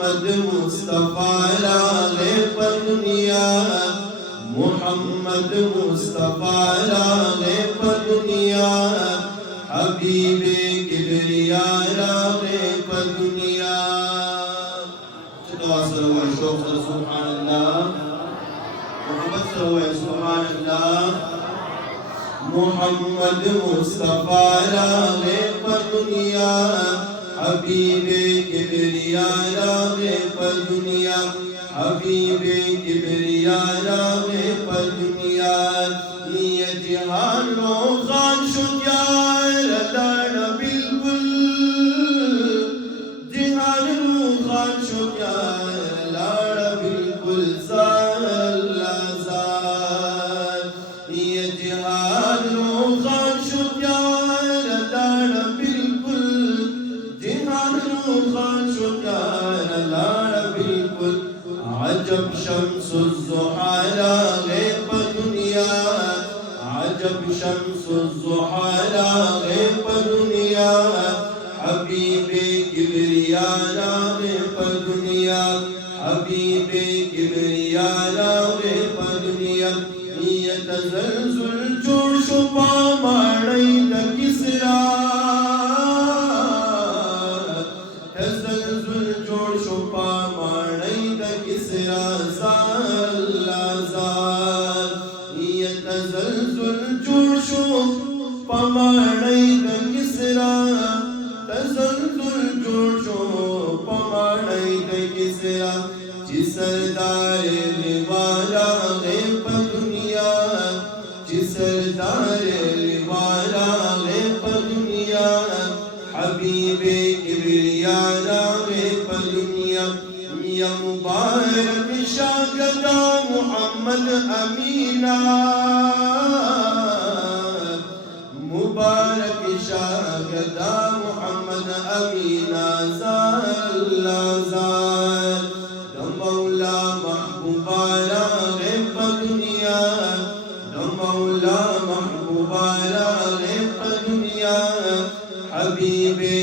मोहम्मद मुस्तफा राहे पर दुनिया, मोहम्मद मुस्तफा राहे पर दुनिया, हबीबे किबरिया राहे पर दुनिया। सुभान अल्लाह, मोहम्मद सुभान अल्लाह। मोहम्मद मुस्तफा राहे पर दुनिया, हबीबे किबरिया राहे पर दुनिया, हबीबे किबरिया राहे पर दुनिया। ये जहानो खान शुजाए रदाना बिल्कुल, जहानो खान शुजाए रदाना बिल्कुल साला ज़ार। ये जहानो खान शुजाए रदाना बिल्कुल, जहानो खान शुजाए रदाना बिल्कुल। अजब शम्सुज़्ज़ुहा राहे पर दुनिया, अजब शम्सुज़्ज़ुहा राहे पर दुनिया, हबीबे किबरिया राहे पर दुनिया, हबीबे किबरिया राहे पर दुनिया। ये तज़ल्ज़ुल जोश पामाड़ई द किसरा, तज़ल्ज़ुल जोश पामाड़ई द किसरा ज़ाला ज़ार। ये तज़ल्ज़ुल जोश पामाड़ई द किसरा, तज़ल्ज़ुल जोश पामाड़ई द किसरा। जिसरदार लिवारा है पर दुनिया, जिसरदार लिवारा है पर दुनिया, हबीबे किबरिया राहे पर दुनिया। या मुबारक शागदा मोहम्मद अमीना, मुबारक शागदा मोहम्मद अमीना ज़ाला ज़ार। मौला महबूबा राहे पर दुनिया, मौला महबूबा राहे पर दुनिया, हबीबे